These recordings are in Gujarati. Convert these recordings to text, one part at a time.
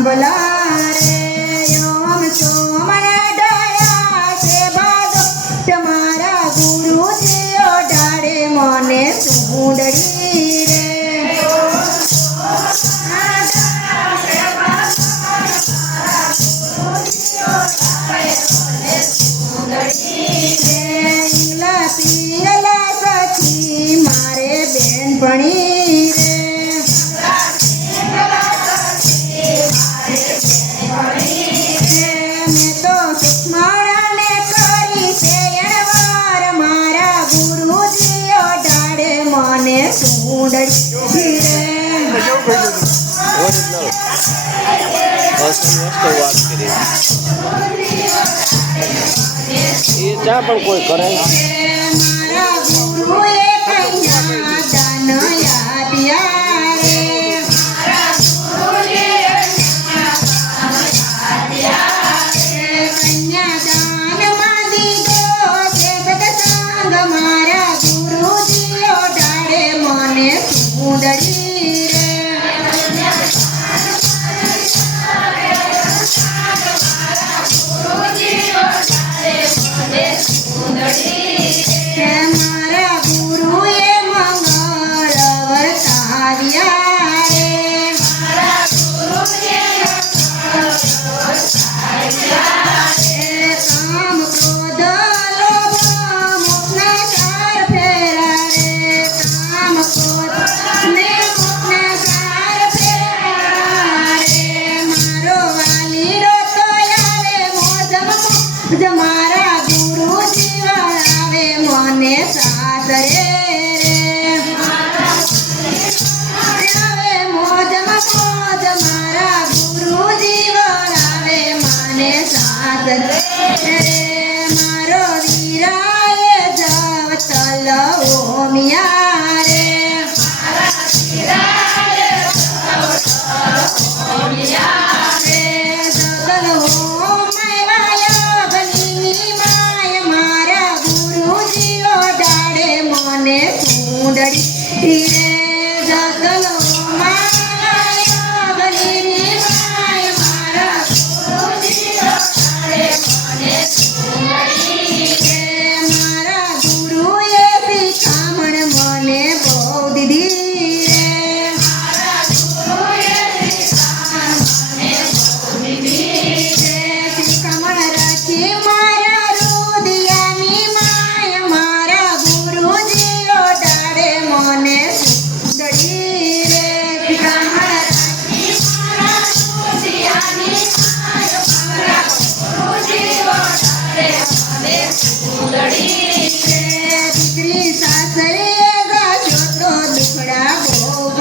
bala અસલી વસ્તુ વાત કરી એ ચા પણ કોઈ કરે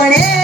ಗಣೇಶ